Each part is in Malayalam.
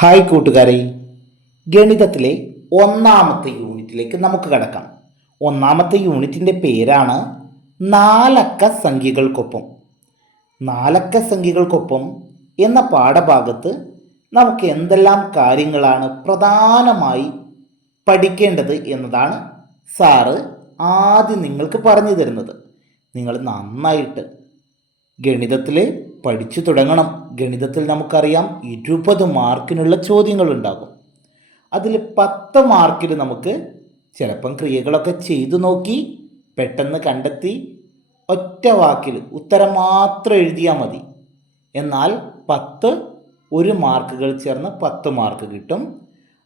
ഹായ് കൂട്ടുകാരെ. ഗണിതത്തിലെ ഒന്നാമത്തെ യൂണിറ്റിലേക്ക് നമുക്ക് കടക്കാം. ഒന്നാമത്തെ യൂണിറ്റിന്റെ പേരാണ് നാലക്ക സംഖ്യകൾക്കൊപ്പം. നാലക്ക സംഖ്യകൾക്കൊപ്പം എന്ന പാഠഭാഗത്ത് നമുക്ക് എന്തെല്ലാം കാര്യങ്ങളാണ് പ്രധാനമായി പഠിക്കേണ്ടത് എന്നതാണ് സാറ് ആദ്യം നിങ്ങൾക്ക് പറഞ്ഞു തരുന്നത്. നിങ്ങൾ നന്നായിട്ട് ഗണിതത്തിൽ പഠിച്ചു തുടങ്ങണം. ഗണിതത്തിൽ നമുക്കറിയാം ഇരുപത് മാർക്കിനുള്ള ചോദ്യങ്ങൾ ഉണ്ടാകും അതിൽ പത്ത് മാർക്കിൽ നമുക്ക് ചിലപ്പം ക്രിയകളൊക്കെ ചെയ്തു നോക്കി പെട്ടെന്ന് കണ്ടെത്തി ഒറ്റ വാക്കിൽ ഉത്തരം മാത്രം എഴുതിയാൽ മതി. എന്നാൽ പത്ത് ഒരു മാർക്കുകൾ ചേർന്ന് പത്ത് മാർക്ക് കിട്ടും.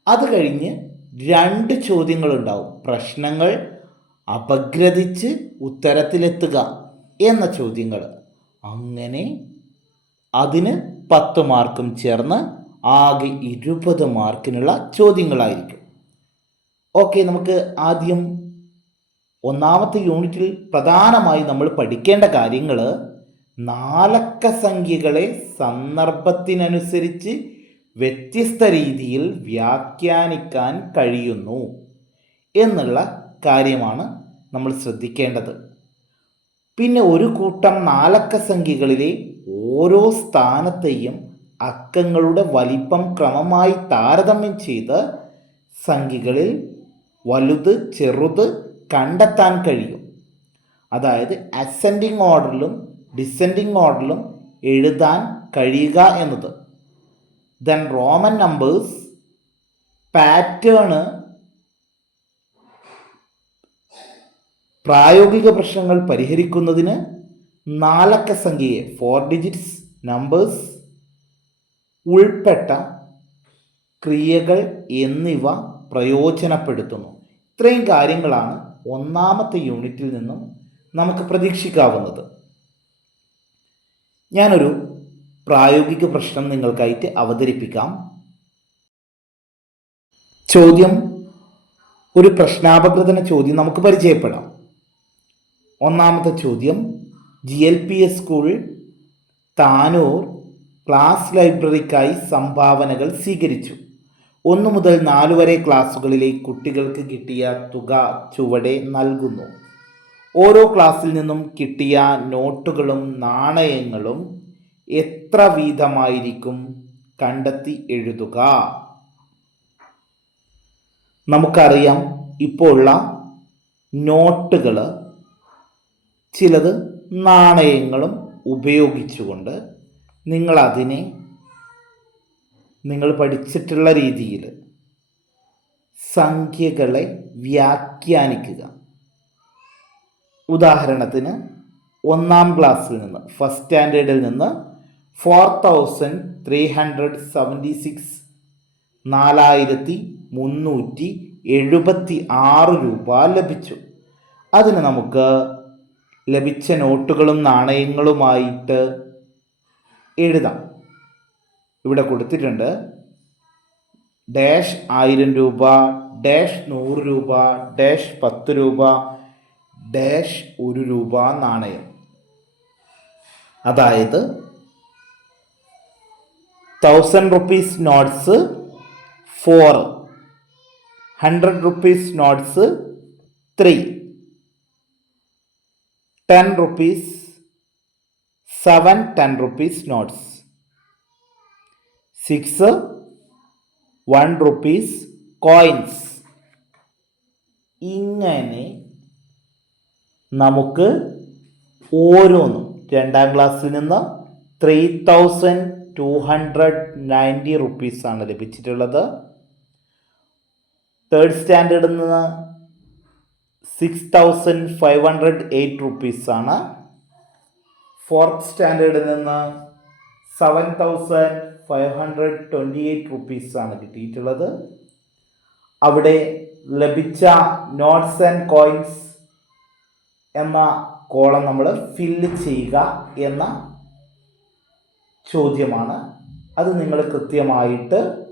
അത് കഴിഞ്ഞ് രണ്ട് ചോദ്യങ്ങളുണ്ടാവും. പ്രശ്നങ്ങൾ അപഗ്രഥിച്ച് ഉത്തരത്തിലെത്തുക എന്ന ചോദ്യങ്ങൾ. അങ്ങനെ അതിന് പത്ത് മാർക്കും ചേർന്ന് ആകെ ഇരുപത് മാർക്കിനുള്ള ചോദ്യങ്ങളായിരിക്കും. ഓക്കെ നമുക്ക് ആദ്യം ഒന്നാമത്തെ യൂണിറ്റിൽ പ്രധാനമായി നമ്മൾ പഠിക്കേണ്ട കാര്യങ്ങൾ നാലക്ക സംഖ്യകളെ സന്ദർഭത്തിനനുസരിച്ച് വ്യത്യസ്ത രീതിയിൽ വ്യാഖ്യാനിക്കാൻ കഴിയുന്നു എന്നുള്ള കാര്യമാണ് നമ്മൾ ശ്രദ്ധിക്കേണ്ടത്. പിന്നെ ഒരു കൂട്ടം നാലക്ക സംഖ്യകളിലെ ഓരോ സ്ഥാനത്തെയും അക്കങ്ങളുടെ വലിപ്പം ക്രമമായി താരതമ്യം ചെയ്ത് സംഖ്യകളിൽ വലുത് ചെറുത് കണ്ടെത്താൻ കഴിയും. അതായത് അസെൻഡിങ് ഓർഡറിലും ഡിസെൻഡിങ് ഓർഡറിലും എഴുതാൻ കഴിയുക എന്നത്. ദെൻ റോമൻ നമ്പേഴ്സ് പാറ്റേണ് പ്രായോഗിക പ്രശ്നങ്ങൾ പരിഹരിക്കുന്നതിന് നാലക്ക സംഖ്യയെ ഫോർ ഡിജിറ്റ്സ് നമ്പേഴ്സ് ഉൾപ്പെട്ട ക്രിയകൾ എന്നിവ പ്രയോജനപ്പെടുത്തുന്നു. ഇത്രയും കാര്യങ്ങളാണ് ഒന്നാമത്തെ യൂണിറ്റിൽ നിന്നും നമുക്ക് പ്രതീക്ഷിക്കാവുന്നത്. ഞാനൊരു പ്രായോഗിക പ്രശ്നം നിങ്ങൾക്കായിട്ട് അവതരിപ്പിക്കാം. ചോദ്യം ഒരു പ്രശ്നാപകൃതന ചോദ്യം നമുക്ക് പരിചയപ്പെടാം. ഒന്നാമത്തെ ചോദ്യം G L P S school Tanur class ലൈബ്രറിക്കായി സംഭാവനകൾ സ്വീകരിച്ചു. ഒന്നു മുതൽ നാല് വരെ ക്ലാസ്സുകളിലെ കുട്ടികൾക്ക് കിട്ടിയ തുക ചുവടെ നൽകുന്നു. ഓരോ ക്ലാസ്സിൽ നിന്നും കിട്ടിയ നോട്ടുകളും നാണയങ്ങളും എത്ര വീതമായിരിക്കും കണ്ടെത്തി എഴുതുക? നമുക്കറിയാം ഇപ്പോഴുള്ള നോട്ടുകൾ ചിലത് നാണയങ്ങളും ഉപയോഗിച്ചുകൊണ്ട് നിങ്ങളതിനെ നിങ്ങൾ പഠിച്ചിട്ടുള്ള രീതിയിൽ സംഖ്യകളെ വ്യാഖ്യാനിക്കുക. ഉദാഹരണത്തിന് ഒന്നാം ക്ലാസ്സിൽ നിന്ന് ഫസ്റ്റ് സ്റ്റാൻഡേർഡിൽ നിന്ന് four thousand three hundred seventy six നാലായിരത്തി മുന്നൂറ്റി എഴുപത്തി ആറ് രൂപ ലഭിച്ചു. അതിന് നമുക്ക് ലഭിച്ച നോട്ടുകളും നാണയങ്ങളുമായിട്ട് എഴുതാം. ഇവിടെ കൊടുത്തിട്ടുണ്ട് ഡാഷ് ആയിരം രൂപ ഡാഷ് നൂറ് രൂപ ഡാഷ് പത്ത് രൂപ ഡാഷ് ഒരു രൂപ നാണയം. അതായത് thousand rupees notes four hundred rupees notes three ten rupees seven ten rupees notes six one rupees coins ഇങ്ങനെ നമുക്ക് ഓരോന്നും രണ്ടാം ക്ലാസ്സിൽ നിന്ന് three thousand two hundred ninety റുപ്പീസാണ് ലഭിച്ചിട്ടുള്ളത്. തേർഡ് സ്റ്റാൻഡേർഡിൽ നിന്ന് six thousand five hundred eight റുപ്പീസാണ് ഫോർത്ത് സ്റ്റാൻഡേർഡിൽ നിന്ന് seven thousand five hundred twenty eight റുപ്പീസാണ് കിട്ടിയിട്ടുള്ളത്. അവിടെ ലഭിച്ച നോട്ട്സ് ആൻഡ് കോയിൻസ് എന്ന കോളം നമ്മൾ ഫില്ല് ചെയ്യുക എന്ന ചോദ്യമാണ്. അത് നിങ്ങൾ കൃത്യമായിട്ട്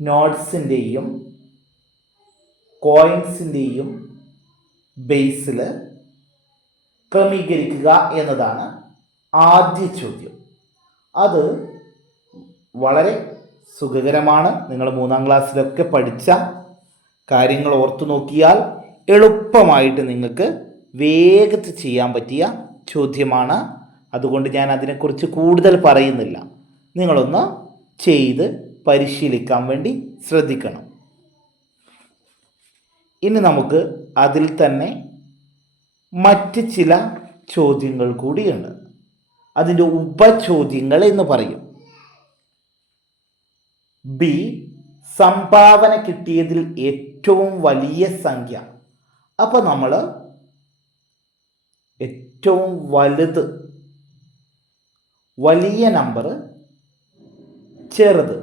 നോട്ട്സിന്റെയും കോയിൻസിന്റെയും ബേസിൽ ക്രമീകരിക്കുക എന്നതാണ് ആദ്യ ചോദ്യം. അത് വളരെ സുഖകരമാണ്. നിങ്ങൾ മൂന്നാം ക്ലാസ്സിലൊക്കെ പഠിച്ച കാര്യങ്ങൾ ഓർത്തു നോക്കിയാൽ എളുപ്പമായിട്ട് നിങ്ങൾക്ക് വേഗത്തിൽ ചെയ്യാൻ പറ്റിയ ചോദ്യമാണ്. അതുകൊണ്ട് ഞാൻ അതിനെക്കുറിച്ച് കൂടുതൽ പറയുന്നില്ല. നിങ്ങളൊന്ന് ചെയ്ത് പരിശീലിക്കാൻ വേണ്ടി ശ്രദ്ധിക്കണം. ഇനി നമുക്ക് അതിൽ തന്നെ മറ്റ് ചില ചോദ്യങ്ങൾ കൂടിയുണ്ട്. അതിന്റെ ഉപചോദ്യങ്ങൾ എന്ന് പറയും. ബി സംഭാവന കിട്ടിയതിൽ ഏറ്റവും വലിയ സംഖ്യ. അപ്പോൾ നമ്മൾ ഏറ്റവും വലുത് വലിയ നമ്പർ ചെറുത്.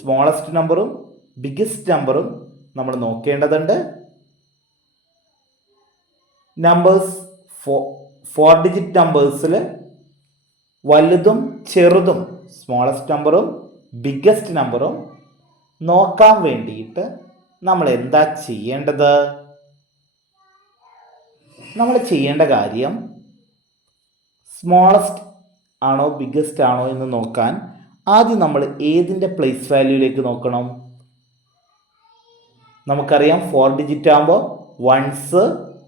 സ്മോളസ്റ്റ് നമ്പറും ബിഗ്ഗസ്റ്റ് നമ്പറും നമ്മൾ നോക്കേണ്ടതുണ്ട്. നമ്പേഴ്സ് ഫോ ഫോർ ഡിജിറ്റ് നമ്പേഴ്സിൽ വലുതും ചെറുതും സ്മോളസ്റ്റ് നമ്പറും ബിഗ്ഗസ്റ്റ് നമ്പറും നോക്കാൻ വേണ്ടിയിട്ട് നമ്മൾ എന്താ ചെയ്യേണ്ടത്? നമ്മൾ ചെയ്യേണ്ട കാര്യം സ്മോളസ്റ്റ് ആണോ ബിഗ്ഗസ്റ്റ് ആണോ എന്ന് നോക്കാൻ ആദ്യം നമ്മൾ ഏതിന്റെ പ്ലേസ് വാല്യൂയിലേക്ക് നോക്കണം? നമുക്കറിയാം ഫോർ ഡിജിറ്റ് ആകുമ്പോൾ വൺസ്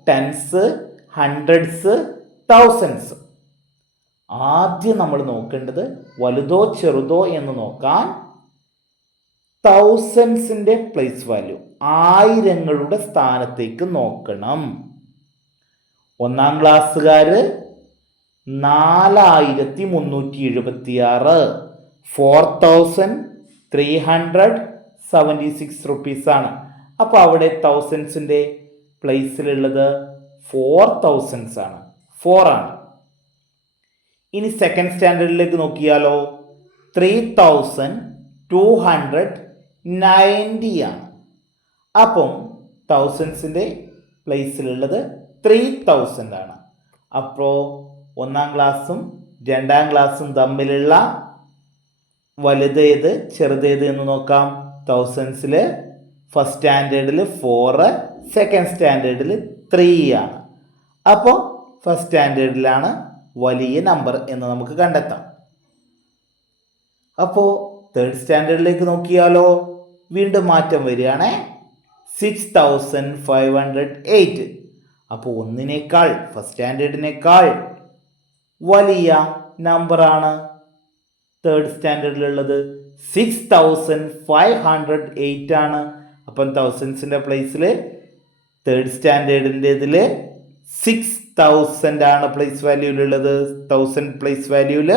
ടെൻസ് ഹൺഡ്രഡ്സ് തൗസൻഡ്സ് ആദ്യം നമ്മൾ നോക്കേണ്ടത് വലുതോ ചെറുതോ എന്ന് നോക്കാൻ തൗസൻഡ്സിന്റെ പ്ലേസ് വാല്യൂ ആയിരങ്ങളുടെ സ്ഥാനത്തേക്ക് നോക്കണം. ഒന്നാം ക്ലാസ്സുകാർ നാലായിരത്തി മുന്നൂറ്റി എഴുപത്തി ആറ് four thousand three hundred seventy six റുപ്പീസാണ് അപ്പോൾ അവിടെ തൗസൻഡ്സിന്റെ പ്ലേസിലുള്ളത് ഫോർ തൗസൻഡ്സ് ആണ്. ഫോർ ആണ്. ഇനി സെക്കൻഡ് സ്റ്റാൻഡേർഡിലേക്ക് നോക്കിയാലോ three thousand two hundred ninety ആണ്. അപ്പം തൗസൻഡ്സിന്റെ പ്ലേസിലുള്ളത് ത്രീ തൗസൻഡ് ആണ്. അപ്പോൾ ഒന്നാം ക്ലാസ്സും രണ്ടാം ക്ലാസ്സും തമ്മിലുള്ള വലുതേത് ചെറുതേത് എന്ന് നോക്കാം. തൗസൻഡ്സിൽ ഫസ്റ്റ് സ്റ്റാൻഡേർഡിൽ ഫോറ് സെക്കൻഡ് സ്റ്റാൻഡേർഡിൽ ത്രീ ആണ്. അപ്പോൾ ഫസ്റ്റ് സ്റ്റാൻഡേർഡിലാണ് വലിയ നമ്പർ എന്ന് നമുക്ക് കണ്ടെത്താം. അപ്പോൾ തേർഡ് സ്റ്റാൻഡേർഡിലേക്ക് നോക്കിയാലോ വീണ്ടും മാറ്റം വരികയാണേ six thousand five hundred eight അപ്പോൾ ഒന്നിനേക്കാൾ ഫസ്റ്റ് സ്റ്റാൻഡേർഡിനേക്കാൾ വലിയ നമ്പറാണ് third സ്റ്റാൻഡേർഡിലുള്ളത് six thousand five hundred eight ആണ്. അപ്പം തൗസൻഡ്സിന്റെ പ്ലേസിൽ തേർഡ് സ്റ്റാൻഡേർഡിന്റെ ഇതിൽ സിക്സ് തൗസൻഡ് ആണ് പ്ലേസ് വാല്യൂലുള്ളത് തൗസൻഡ് പ്ലേസ് വാല്യൂവിൽ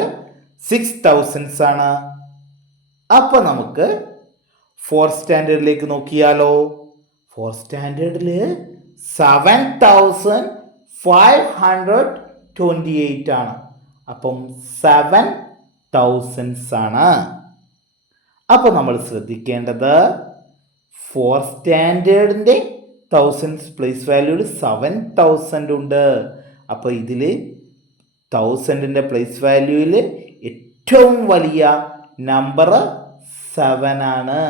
സിക്സ് തൗസൻഡ്സ് ആണ്. അപ്പോൾ നമുക്ക് ഫോർത്ത് സ്റ്റാൻഡേർഡിലേക്ക് നോക്കിയാലോ. Fourth സ്റ്റാൻഡേർഡിൽ seven thousand five hundred twenty eight ആണ്. അപ്പം സെവൻ തൗസൻഡ്സ് ആണ്. അപ്പോൾ നമ്മൾ ശ്രദ്ധിക്കേണ്ടത് ഫോർ സ്റ്റാൻഡേർഡിന്റെ തൗസൻഡ്സ് പ്ലേസ് വാല്യൂവിൽ സെവൻ തൗസൻഡ് ഉണ്ട്. അപ്പോൾ ഇതിൽ തൗസൻഡിന്റെ പ്ലേസ് വാല്യൂവിൽ ഏറ്റവും വലിയ നമ്പർ സെവൻ ആണ്.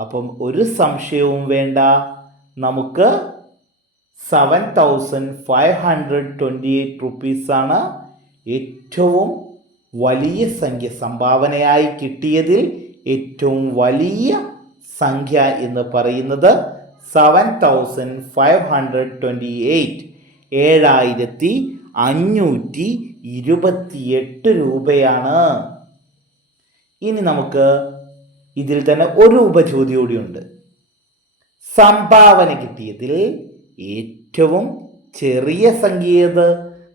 അപ്പം ഒരു സംശയവും വേണ്ട. നമുക്ക് seven thousand five hundred twenty eight റുപ്പീസാണ് ഏറ്റവും വലിയ സംഖ്യ സംഭാവനയായി കിട്ടിയതിൽ ഏറ്റവും വലിയ സംഖ്യ എന്ന് പറയുന്നത് seven thousand five hundred twenty eight ഏഴായിരത്തി അഞ്ഞൂറ്റി ഇരുപത്തിയെട്ട് രൂപയാണ്. ഇനി നമുക്ക് ഇതിൽ തന്നെ ഒരു ഉപചോദ്യം കൂടിയുണ്ട് സംഭാവന കിട്ടിയതിൽ ഏറ്റവും ചെറിയ സംഖ്യ ഏത്?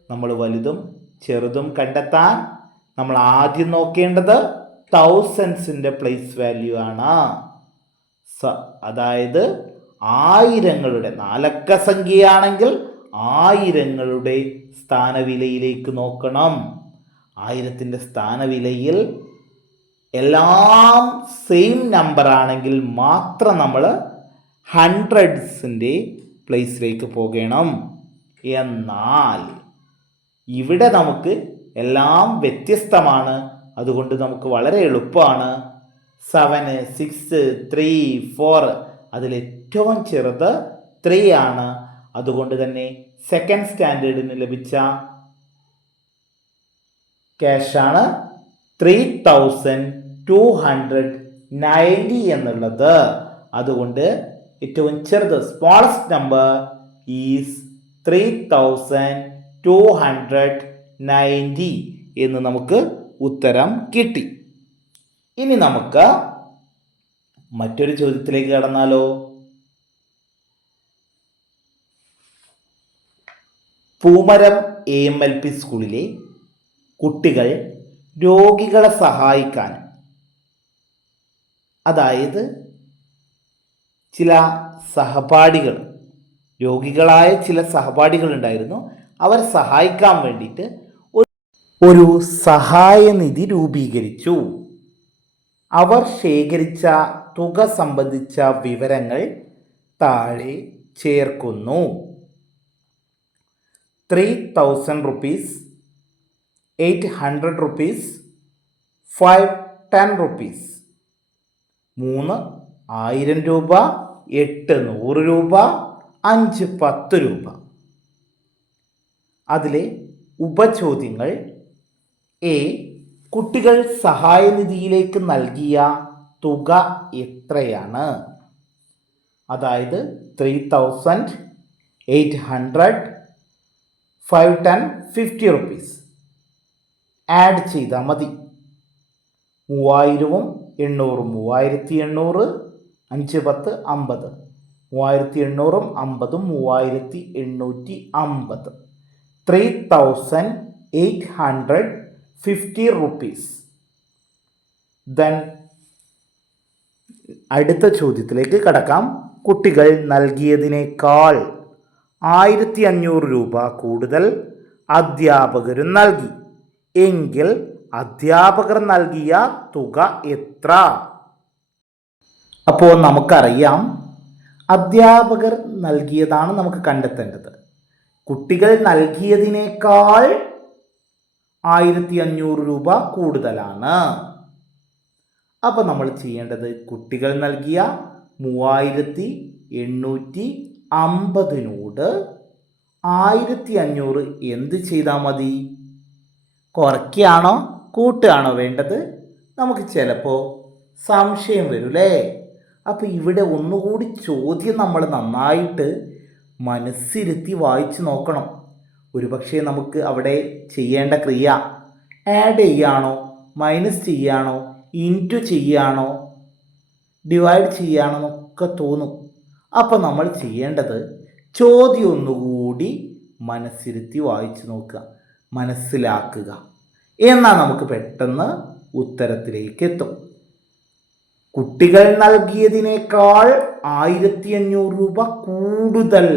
നമ്മൾ വലുതും ചെറുതും കണ്ടെത്താൻ നമ്മൾ ആദ്യം നോക്കേണ്ടത് തൗസൻഡ്സിന്റെ പ്ലേസ് വാല്യൂ ആണ്. അതായത് ആയിരങ്ങളുടെ നാലക്ക സംഖ്യയാണെങ്കിൽ ആയിരങ്ങളുടെ സ്ഥാനവിലയിലേക്ക് നോക്കണം. ആയിരത്തിന്റെ സ്ഥാനവിലയിൽ എല്ലാം സെയിം നമ്പർ ആണെങ്കിൽ മാത്രം നമ്മൾ ഹൺഡ്രഡ്സിന്റെ പ്ലേസിലേക്ക് പോകണം. എന്നാൽ ഇവിടെ നമുക്ക് എല്ലാം വ്യത്യസ്തമാണ്. അതുകൊണ്ട് നമുക്ക് വളരെ എളുപ്പമാണ്. സെവന് സിക്സ് ത്രീ ഫോർ അതിൽ ഏറ്റവും ചെറുത് ത്രീ ആണ് അതുകൊണ്ട് തന്നെ സെക്കൻഡ് സ്റ്റാൻഡേർഡിന് ലഭിച്ച ക്യാഷാണ് three thousand two hundred ninety എന്നുള്ളത്. അതുകൊണ്ട് ഏറ്റവും ചെറുത് smallest number is three thousand two hundred ninety എന്ന് നമുക്ക് ഉത്തരം കിട്ടി. ഇനി നമുക്ക് മറ്റൊരു ചോദ്യത്തിലേക്ക് കടന്നാലോ? Poomaram A M L P സ്കൂളിലെ കുട്ടികൾ രോഗികളെ സഹായിക്കാൻ അതായത് ചില സഹപാഠികൾ രോഗികളായ ചില സഹപാഠികൾ ഉണ്ടായിരുന്നു അവർ സഹായിക്കാൻ വേണ്ടിയിട്ട് ഒരു സഹായനിധി രൂപീകരിച്ചു. അവർ ശേഖരിച്ച തുക സംബന്ധിച്ച വിവരങ്ങൾ താഴെ ചേർക്കുന്നു. Three thousand rupees eight hundred rupees five ten rupees മൂന്ന് ആയിരം രൂപ എട്ട് നൂറ് രൂപ അഞ്ച് പത്ത് രൂപ. അതിലെ ഉപചോദ്യങ്ങൾ എ കുട്ടികൾ സഹായനിധിയിലേക്ക് നൽകിയ തുക എത്രയാണ്? അതായത് three thousand eight hundred five ten fifty rupees add ചെയ്താൽ മതി. മൂവായിരവും എണ്ണൂറും മൂവായിരത്തി എണ്ണൂറ് അഞ്ച് പത്ത് അമ്പത്. മൂവായിരത്തി എണ്ണൂറും അമ്പതും മൂവായിരത്തി എണ്ണൂറ്റി അമ്പത്. Three thousand eight hundred fifty rupees. Then അടുത്ത ചോദ്യത്തിലേക്ക് കടക്കാം. കുട്ടികൾ നൽകിയതിനേക്കാൾ ആയിരത്തി അഞ്ഞൂറ് രൂപ കൂടുതൽ അധ്യാപകരും നൽകി. എങ്കിൽ അധ്യാപകർ നൽകിയ തുക എത്ര? അപ്പോൾ നമുക്കറിയാം. അധ്യാപകർ നൽകിയതാണ് നമുക്ക് കണ്ടെത്തേണ്ടത്. കുട്ടികൾ നൽകിയതിനേക്കാൾ ആയിരത്തി അഞ്ഞൂറ് രൂപ കൂടുതലാണ്. അപ്പോൾ നമ്മൾ ചെയ്യേണ്ടത് കുട്ടികൾ നൽകിയ മൂവായിരത്തി എണ്ണൂറ്റി അമ്പതിനോട് ആയിരത്തി അഞ്ഞൂറ് എന്ത് ചെയ്താൽ മതി? കുറയ്ക്കുകയാണോ? കൂട്ടുകയാണോ വേണ്ടത്? നമുക്ക് ചിലപ്പോൾ സംശയം വരൂലേ? അപ്പോൾ ഇവിടെ ഒന്നുകൂടി ചോദ്യം നമ്മൾ നന്നായിട്ട് മനസ്സിരുത്തി വായിച്ചു നോക്കണം. ഒരുപക്ഷെ നമുക്ക് അവിടെ ചെയ്യേണ്ട ക്രിയ ആഡ് ചെയ്യുകയാണോ മൈനസ് ചെയ്യുകയാണോ ഇന്റു ചെയ്യുകയാണോ ഡിവൈഡ് ചെയ്യുകയാണോ എന്നൊക്കെ തോന്നും. അപ്പോൾ നമ്മൾ ചെയ്യേണ്ടത് ചോദ്യം ഒന്നുകൂടി മനസ്സിരുത്തി വായിച്ചു നോക്കുക മനസ്സിലാക്കുക. എന്നാൽ നമുക്ക് പെട്ടെന്ന് ഉത്തരത്തിലേക്ക് എത്തും കുട്ടികൾ നൽകിയതിനേക്കാൾ ആയിരത്തി അഞ്ഞൂറ് രൂപ കൂടുതൽ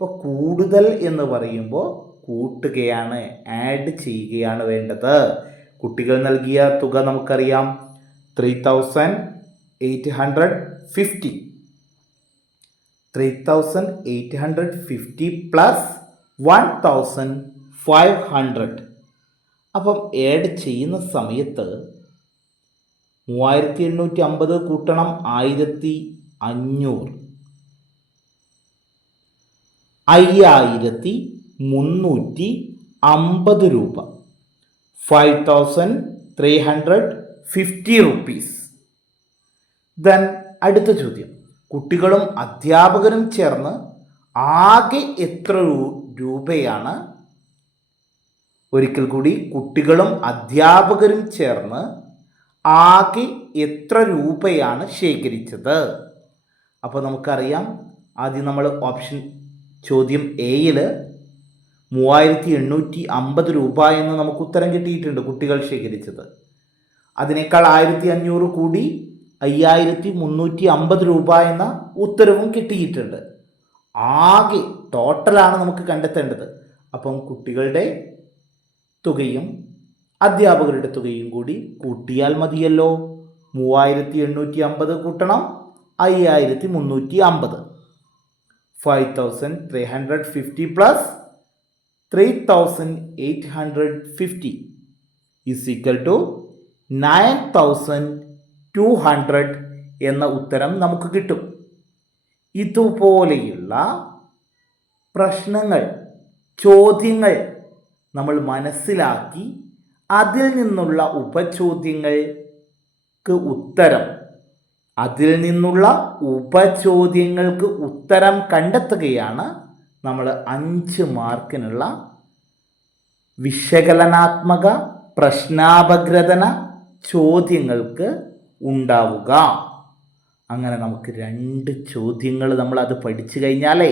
ഇപ്പോൾ കൂടുതൽ എന്ന് പറയുമ്പോൾ കൂട്ടുകയാണ് ആഡ് ചെയ്യുകയാണ് വേണ്ടത്. കുട്ടികൾ നൽകിയ തുക നമുക്കറിയാം. Three thousand eight hundred fifty three thousand eight hundred fifty plus one thousand five hundred അപ്പം ആഡ് ചെയ്യുന്ന സമയത്ത് മൂവായിരത്തി എണ്ണൂറ്റി അമ്പത് കൂട്ടണം ആയിരത്തി അഞ്ഞൂറ്. അയ്യായിരത്തി മുന്നൂറ്റി അമ്പത് രൂപ. Five thousand three hundred fifty rupees then അടുത്ത ചോദ്യം. കുട്ടികളും അധ്യാപകരും ചേർന്ന് ആകെ എത്ര രൂപയാണ്? ഒരിക്കൽ കൂടി കുട്ടികളും അധ്യാപകരും ചേർന്ന് ആകെ എത്ര രൂപയാണ് ശേഖരിച്ചത്? അപ്പോൾ നമുക്കറിയാം. ആദ്യം നമ്മൾ ഓപ്ഷൻ ചോദ്യം എയിൽ മൂവായിരത്തി എണ്ണൂറ്റി അമ്പത് രൂപ എന്ന് നമുക്ക് ഉത്തരം കിട്ടിയിട്ടുണ്ട് കുട്ടികൾ ശേഖരിച്ചത്. അതിനേക്കാൾ ആയിരത്തി അഞ്ഞൂറ് കൂടി അയ്യായിരത്തി മുന്നൂറ്റി അമ്പത് രൂപ എന്ന ഉത്തരവും കിട്ടിയിട്ടുണ്ട്. ആകെ ടോട്ടലാണ് നമുക്ക് കണ്ടെത്തേണ്ടത്. അപ്പം കുട്ടികളുടെ തുകയും അധ്യാപകരുടെ തുകയും കൂടി കൂട്ടിയാൽ മതിയല്ലോ. മൂവായിരത്തി എണ്ണൂറ്റി അമ്പത് കൂട്ടണം അയ്യായിരത്തി മുന്നൂറ്റി അമ്പത്. Five thousand three hundred fifty plus three thousand eight hundred fifty is equal to nine thousand two hundred എന്ന ഉത്തരം നമുക്ക് കിട്ടും. ഇതുപോലെയുള്ള പ്രശ്നങ്ങൾ ചോദ്യങ്ങൾ നമ്മൾ മനസ്സിലാക്കി അതിൽ നിന്നുള്ള ഉപചോദ്യങ്ങൾക്ക് ഉത്തരം അതിൽ നിന്നുള്ള ഉപചോദ്യങ്ങൾക്ക് ഉത്തരം കണ്ടെത്തുകയാണ് നമ്മൾ അഞ്ച് മാർക്കിനുള്ള വിശകലനാത്മക പ്രശ്നാപഗ്രഥന ചോദ്യങ്ങൾക്ക് ഉണ്ടാവുക. അങ്ങനെ നമുക്ക് രണ്ട് ചോദ്യങ്ങൾ നമ്മൾ അത് പഠിച്ചു കഴിഞ്ഞാലേ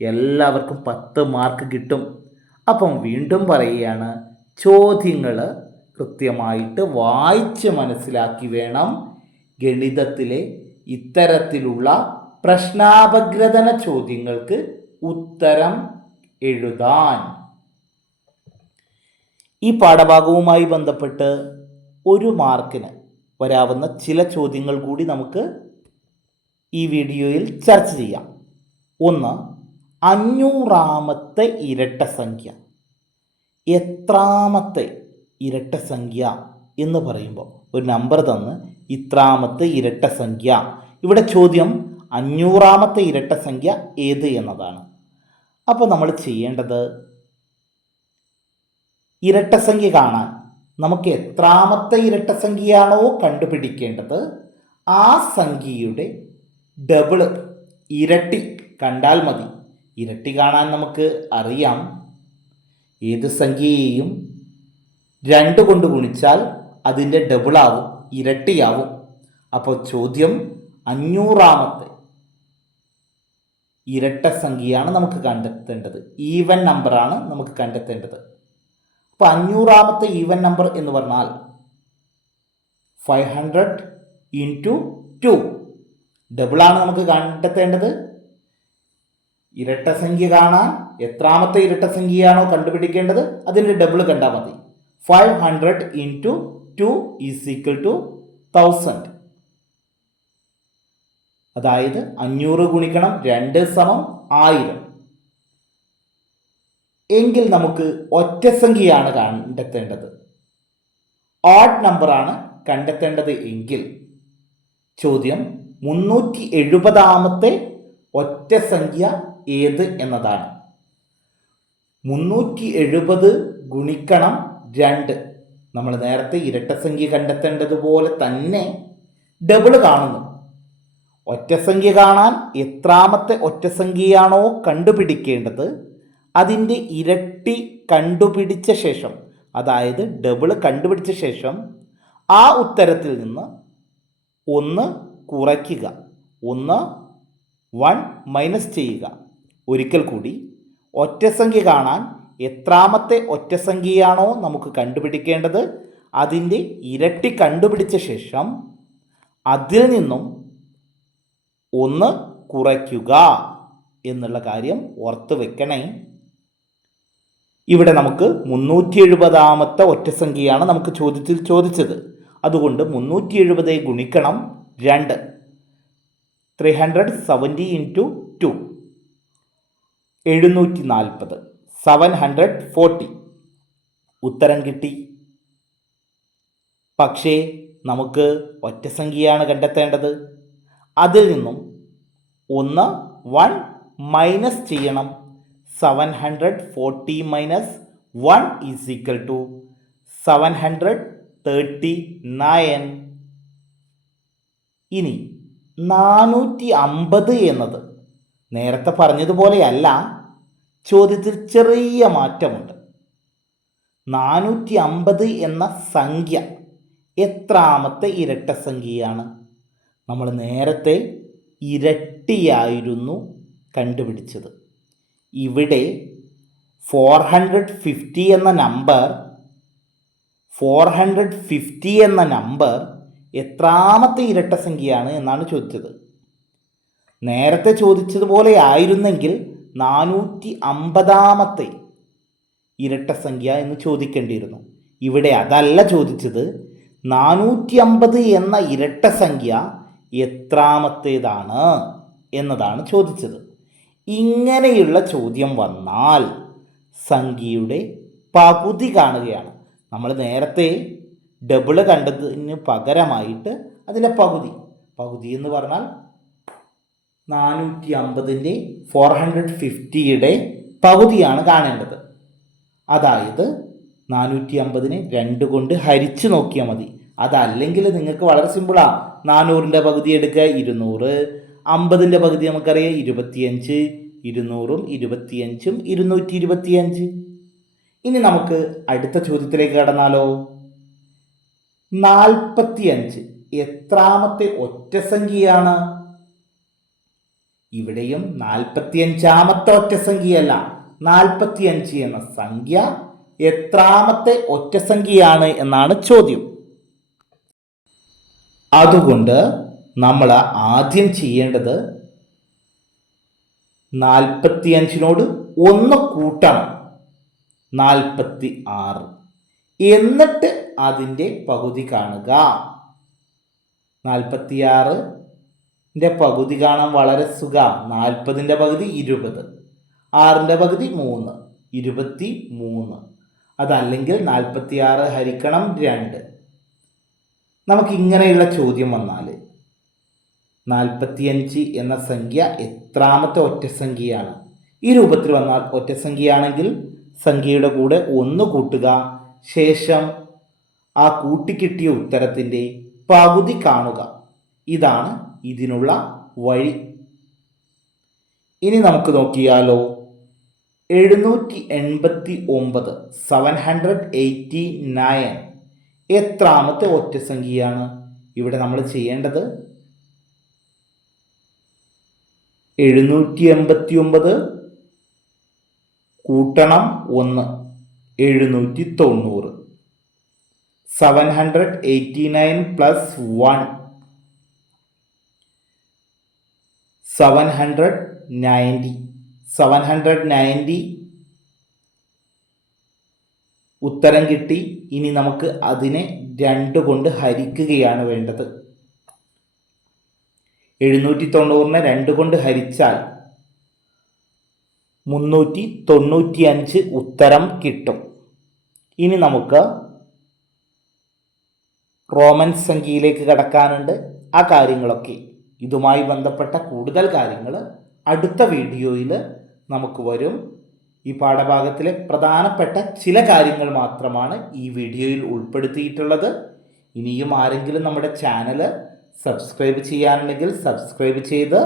എല്ലാവർക്കും പത്ത് മാർക്ക് കിട്ടും. അപ്പം വീണ്ടും പറയുകയാണ് ചോദ്യങ്ങൾ കൃത്യമായിട്ട് വായിച്ച് മനസ്സിലാക്കി വേണം ഗണിതത്തിലെ ഇത്തരത്തിലുള്ള പ്രശ്നാപഗ്രഥന ചോദ്യങ്ങൾക്ക് ഉത്തരം എഴുതാൻ. ഈ പാഠഭാഗവുമായി ബന്ധപ്പെട്ട് ഒരു മാർക്കിന് വരാവുന്ന ചില ചോദ്യങ്ങൾ കൂടി നമുക്ക് ഈ വീഡിയോയിൽ ചർച്ച ചെയ്യാം. ഒന്ന് അഞ്ഞൂറാമത്തെ ഇരട്ട സംഖ്യ. എത്രാമത്തെ ഇരട്ട സംഖ്യ എന്ന് പറയുമ്പോൾ ഒരു നമ്പർ തന്ന് ഇത്രാമത്തെ ഇരട്ട സംഖ്യ. ഇവിടെ ചോദ്യം അഞ്ഞൂറാമത്തെ ഇരട്ട സംഖ്യ ഏത് എന്നതാണ്. അപ്പോൾ നമ്മൾ ചെയ്യേണ്ടത് ഇരട്ട സംഖ്യ കാണാൻ. നമുക്ക് എത്രാമത്തെ ഇരട്ട സംഖ്യയാണോ കണ്ടുപിടിക്കേണ്ടത്? ആ സംഖ്യയുടെ ഡബിൾ ഇരട്ടി കണ്ടാൽ മതി. ഇരട്ടി കാണാൻ നമുക്ക് അറിയാം. ഏത് സംഖ്യയെയും രണ്ട് കൊണ്ട് ഗുണിച്ചാൽ അതിന്റെ ഡബിളാവും ഇരട്ടിയാവും. അപ്പോൾ ചോദ്യം അഞ്ഞൂറാമത്തെ ഇരട്ട സംഖ്യയാണ് നമുക്ക് കണ്ടെത്തേണ്ടത്. ഈവൻ നമ്പറാണ് നമുക്ക് കണ്ടെത്തേണ്ടത്. അപ്പോൾ അഞ്ഞൂറാമത്തെ ഈവൻ നമ്പർ എന്ന് പറഞ്ഞാൽ ഫൈവ് ഹൺഡ്രഡ് ഇന്റു ടു ഡബിളാണ് നമുക്ക് കണ്ടെത്തേണ്ടത്. ഇരട്ട സംഖ്യ കാണാൻ എത്രാമത്തെ ഇരട്ട സംഖ്യയാണോ കണ്ടുപിടിക്കേണ്ടത്? അതിന്റെ ഡബിൾ കണ്ടാൽ മതി. Five hundred into two is equal to thousand അതായത് അഞ്ഞൂറ് ഗുണിക്കണം രണ്ട് സമം ആയിരം. എങ്കിൽ നമുക്ക് ഒറ്റ സംഖ്യയാണ് കണ്ടെത്തേണ്ടത്. ഓഡ് നമ്പറാണ് കണ്ടെത്തേണ്ടത് എങ്കിൽ. ചോദ്യം മുന്നൂറ്റി എഴുപതാമത്തെ ഒറ്റ സംഖ്യ ഏത് എന്നതാണ്. മുന്നൂറ്റി എഴുപത് ഗുണിക്കണം രണ്ട്. നമ്മൾ നേരത്തെ ഇരട്ടസംഖ്യ കണ്ടെത്തേണ്ടതുപോലെ തന്നെ ഡബിൾ കാണുന്നു. ഒറ്റസംഖ്യ കാണാൻ എത്രാമത്തെ ഒറ്റസംഖ്യയാണോ കണ്ടുപിടിക്കേണ്ടത്? അതിന്റെ ഇരട്ടി കണ്ടുപിടിച്ച ശേഷം അതായത് ഡബിൾ കണ്ടുപിടിച്ച ശേഷം ആ ഉത്തരത്തിൽ നിന്ന് ഒന്ന് കുറയ്ക്കുക. ഒന്ന് വൺ മൈനസ് ചെയ്യുക. ഒരിക്കൽ കൂടി ഒറ്റസംഖ്യ കാണാൻ എത്രാമത്തെ ഒറ്റസംഖ്യയാണോ നമുക്ക് കണ്ടുപിടിക്കേണ്ടത്? അതിന്റെ ഇരട്ടി കണ്ടുപിടിച്ച ശേഷം അതിൽ നിന്നും ഒന്ന് കുറയ്ക്കുക എന്നുള്ള കാര്യം ഓർത്ത് വെക്കണേ. ഇവിടെ നമുക്ക് മുന്നൂറ്റി എഴുപതാമത്തെ ഒറ്റസംഖ്യയാണ് നമുക്ക് ചോദ്യത്തിൽ ചോദിച്ചത്. അതുകൊണ്ട് മുന്നൂറ്റി എഴുപത് ഗുണിക്കണം രണ്ട്. Three hundred seventy into two എഴുന്നൂറ്റി നാൽപ്പത് സെവൻ ഹൺഡ്രഡ് ഫോർട്ടി ഉത്തരം കിട്ടി. പക്ഷേ നമുക്ക് ഒറ്റ സംഖ്യയാണ് കണ്ടെത്തേണ്ടത്. അതിൽ നിന്നും ഒന്ന് വൺ മൈനസ് ചെയ്യണം. Seven hundred forty minus one is equal to seven hundred thirty nine ഇനി നാനൂറ്റി അമ്പത് എന്നത് നേരത്തെ പറഞ്ഞതുപോലെയല്ല ചോദ്യത്തിൽ ചെറിയ മാറ്റമുണ്ട്. നാനൂറ്റി അമ്പത് എന്ന സംഖ്യ എത്രാമത്തെ ഇരട്ട സംഖ്യയാണ്? നമ്മൾ നേരത്തെ ഇരട്ടിയായിരുന്നു കണ്ടുപിടിച്ചത്. ഇവിടെ ഫോർ ഹൺഡ്രഡ് ഫിഫ്റ്റി എന്ന നമ്പർ ഫോർ ഹൺഡ്രഡ് ഫിഫ്റ്റി എന്ന നമ്പർ എത്രാമത്തെ ഇരട്ട സംഖ്യയാണ് എന്നാണ് ചോദിച്ചത്. നേരത്തെ ചോദിച്ചതുപോലെ ആയിരുന്നെങ്കിൽ നാനൂറ്റി അമ്പതാമത്തെ ഇരട്ട സംഖ്യ എന്ന് ചോദിക്കേണ്ടിയിരുന്നു. ഇവിടെ അതല്ല ചോദിച്ചത്. നാനൂറ്റി അമ്പത് എന്ന ഇരട്ട സംഖ്യ എത്രാമത്തേതാണ് എന്നതാണ് ചോദിച്ചത്. ഇങ്ങനെയുള്ള ചോദ്യം വന്നാൽ സംഖ്യയുടെ പകുതി കാണുകയാണ്. നമ്മൾ നേരത്തെ ഡബിൾ കണ്ടതിന് പകരമായിട്ട് അതിന്റെ പകുതി. പകുതി എന്ന് പറഞ്ഞാൽ നാനൂറ്റി അമ്പതിന്റെ ഫോർ ഹൺഡ്രഡ് ഫിഫ്റ്റിയുടെ പകുതിയാണ് കാണേണ്ടത്. അതായത് നാനൂറ്റി അമ്പതിനെ രണ്ട് കൊണ്ട് ഹരിച്ചു നോക്കിയാൽ മതി. അതല്ലെങ്കിൽ നിങ്ങൾക്ക് വളരെ സിമ്പിളാണ് നാനൂറിന്റെ പകുതി എടുക്കുക ഇരുന്നൂറ്. അമ്പതിന്റെ പകുതി നമുക്കറിയാം ഇരുപത്തിയഞ്ച്. ഇരുന്നൂറും ഇരുപത്തിയഞ്ചും ഇരുന്നൂറ്റി ഇരുപത്തിയഞ്ച് ഇനി നമുക്ക് അടുത്ത ചോദ്യത്തിലേക്ക് കടന്നാലോ? നാൽപ്പത്തിയഞ്ച്. എത്രാമത്തെ ഒറ്റ സംഖ്യയാണ് ഇവിടെയും നാൽപ്പത്തിയഞ്ചാമത്തെ ഒറ്റ സംഖ്യയല്ല. നാൽപ്പത്തിയഞ്ച് എന്ന സംഖ്യ എത്രാമത്തെ ഒറ്റ സംഖ്യയാണ് എന്നാണ് ചോദ്യം. അതുകൊണ്ട് നമ്മൾ ആദ്യം ചെയ്യേണ്ടത് നാൽപ്പത്തിയഞ്ചിനോട് ഒന്ന് കൂട്ടണം. നാൽപ്പത്തി ആറ് എന്നിട്ട് അതിന്റെ പകുതി കാണുക. നാൽപ്പത്തിയാറിന്റെ പകുതി കാണാൻ വളരെ സുഖം. നാൽപ്പതിന്റെ പകുതി ഇരുപത്. ആറിന്റെ പകുതി മൂന്ന്. ഇരുപത്തി മൂന്ന്. അതല്ലെങ്കിൽ നാൽപ്പത്തി ആറ് ഹരിക്കണം രണ്ട്. നമുക്ക് ഇങ്ങനെയുള്ള ചോദ്യം വന്നാൽ നാൽപ്പത്തിയഞ്ച് എന്ന സംഖ്യ എത്രാമത്തെ ഒറ്റ സംഖ്യയാണ്? ഈ രൂപത്തിൽ വന്നാൽ ഒറ്റ സംഖ്യയാണെങ്കിൽ സംഖ്യയുടെ കൂടെ ഒന്ന് കൂട്ടുക. ശേഷം ആ കൂട്ടിക്കിട്ടിയ ഉത്തരത്തിന്റെ പകുതി കാണുക. ഇതാണ് ഇതിനുള്ള വഴി. ഇനി നമുക്ക് നോക്കിയാലോ. എഴുന്നൂറ്റി എൺപത്തി ഒമ്പത് സെവൻ ഹൺഡ്രഡ് എയ്റ്റി നയൻ എത്രാമത്തെ ഒറ്റ സംഖ്യയാണ് ഇവിടെ നമ്മൾ ചെയ്യേണ്ടത്? എഴുന്നൂറ്റി എൺപത്തി ഒമ്പത് കൂട്ടണം ഒന്ന് എഴുന്നൂറ്റി തൊണ്ണൂറ് seven hundred eighty nine plus one seven hundred ninety seven hundred ninety ഉത്തരം കിട്ടി. ഇനി നമുക്ക് അതിനെ രണ്ട് കൊണ്ട് ഹരിക്കുകയാണ് വേണ്ടത്. എഴുന്നൂറ്റി തൊണ്ണൂറിനെ രണ്ട് കൊണ്ട് ഹരിച്ചാൽ മുന്നൂറ്റി തൊണ്ണൂറ്റി അഞ്ച് ഉത്തരം കിട്ടും. ഇനി നമുക്ക് റോമൻ സംഖ്യയിലേക്ക് കടക്കാനുണ്ട്. ആ കാര്യങ്ങളൊക്കെ ഇതുമായി ബന്ധപ്പെട്ട കൂടുതൽ കാര്യങ്ങൾ അടുത്ത വീഡിയോയിൽ നമുക്ക് വരും. ഈ പാഠഭാഗത്തിലെ പ്രധാനപ്പെട്ട ചില കാര്യങ്ങൾ മാത്രമാണ് ഈ വീഡിയോയിൽ ഉൾപ്പെടുത്തിയിട്ടുള്ളത്. ഇനിയും ആരെങ്കിലും നമ്മുടെ ചാനൽ സബ്സ്ക്രൈബ് ചെയ്യാനുണ്ടെങ്കിൽ സബ്സ്ക്രൈബ് ചെയ്ത്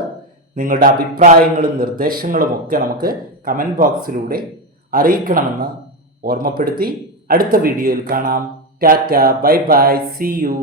നിങ്ങളുടെ അഭിപ്രായങ്ങളും നിർദ്ദേശങ്ങളും ഒക്കെ നമുക്ക് കമന്റ് ബോക്സിലൂടെ അറിയിക്കണമെന്ന് ഓർമ്മപ്പെടുത്തി അടുത്ത വീഡിയോയിൽ കാണാം. Tata bye bye see you.